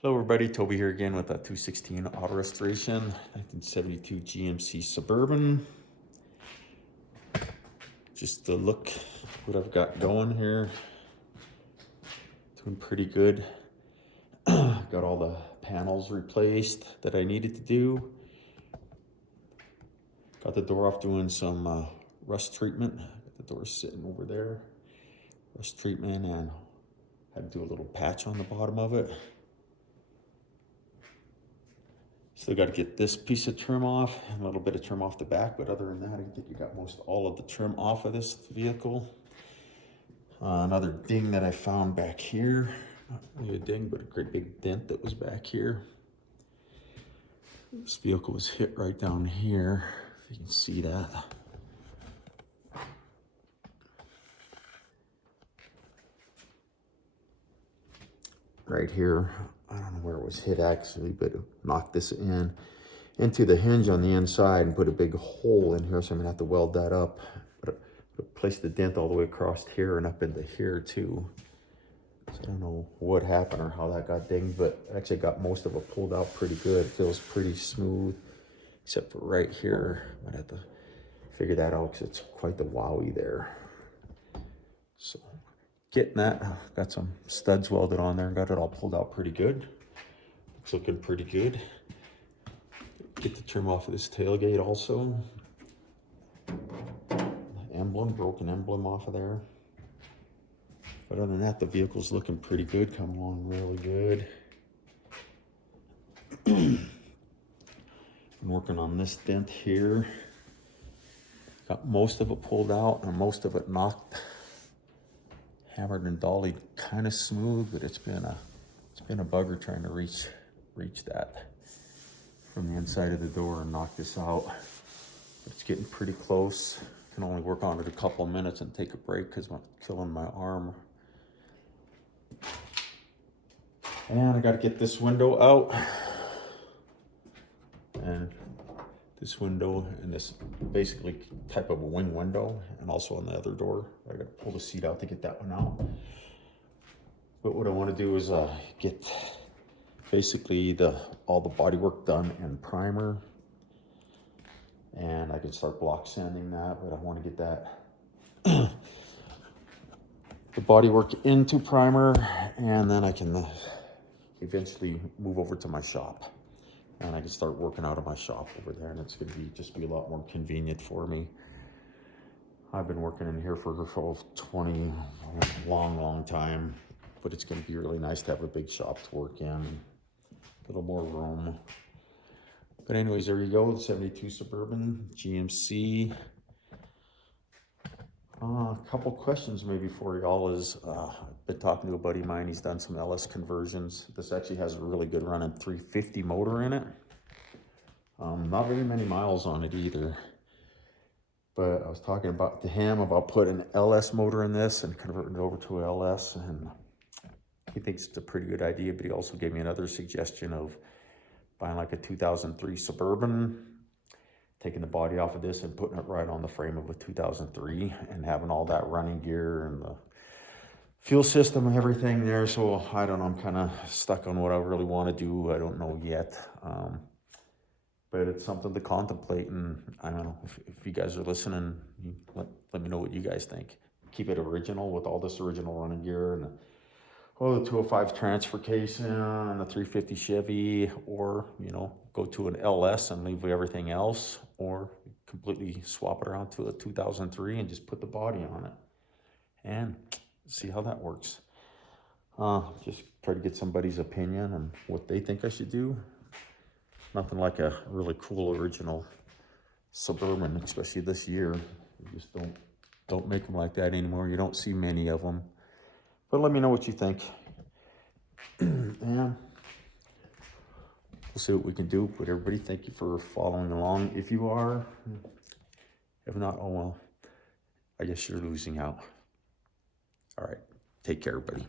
Hello everybody, Toby here again with a 216 Auto Restoration, 1972 GMC Suburban. Just to look what I've got going here. Doing pretty good. Got all the panels replaced that I needed to do. Got the door off doing some rust treatment. Got the door sitting over there. Rust treatment, and had to do a little patch on the bottom of it. Still got to get this piece of trim off, and a little bit of trim off the back, but other than that, I think you got most all of the trim off of this vehicle. Another ding that I found back here, not really a ding, but a great big dent that was back here. This vehicle was hit right down here, if you can see that. Right here, I don't know where it was hit actually, but it knocked this into the hinge on the inside and put a big hole in here, so I'm gonna have to weld that up. But place the dent all the way across here and up into here too. So I don't know what happened or how that got dinged, but I actually got most of it pulled out pretty good. It feels pretty smooth, except for right here. I'd have to figure that out because it's quite the wowie there. So getting that, got some studs welded on there and got it all pulled out pretty good. It's looking pretty good. Get the trim off of this tailgate also. Emblem, broken emblem off of there. But other than that, the vehicle's looking pretty good, coming along really good. Been working on this dent here. Got most of it pulled out and most of it knocked. Hammered and dollied kind of smooth, but it's been a bugger trying to reach that from the inside of the door and knock this out. But it's getting pretty close. Can only work on it a couple of minutes and take a break because I'm killing my arm. And I got to get this window out, and this window and this basically type of a wing window, and also on the other door. I got to pull the seat out to get that one out. But what I want to do is get basically all the body work done and primer, and I can start block sanding that. But I want to get that the body work into primer, and then I can eventually move over to my shop. And I can start working out of my shop over there, and it's going to just be a lot more convenient for me. I've been working in here for 20, long time, but it's going to be really nice to have a big shop to work in, a little more room. But anyways, there you go, the 72 Suburban GMC. A couple questions maybe for y'all is, I've been talking to a buddy of mine. He's done some LS conversions. This actually has a really good running 350 motor in it. Not very many miles on it either. But I was talking to him about putting an LS motor in this and converting it over to an LS, and he thinks it's a pretty good idea, but he also gave me another suggestion of buying like a 2003 Suburban, taking the body off of this and putting it right on the frame of a 2003 and having all that running gear and the fuel system and everything there. So I don't know, I'm kind of stuck on what I really want to do. I don't know yet. But it's something to contemplate, and I don't know, if you guys are listening, let me know what you guys think. Keep it original with all this original running gear and the 205 transfer case and the 350 Chevy, or go to an LS and leave everything else, or completely swap it around to a 2003 and just put the body on it and see how that works. Just try to get somebody's opinion and what they think I should do. Nothing like a really cool original Suburban, especially this year. You just don't make them like that anymore. You don't see many of them. But let me know what you think. And we'll see what we can do. But everybody, thank you for following along. If you are, if not, oh well, I guess you're losing out. All right, take care, everybody.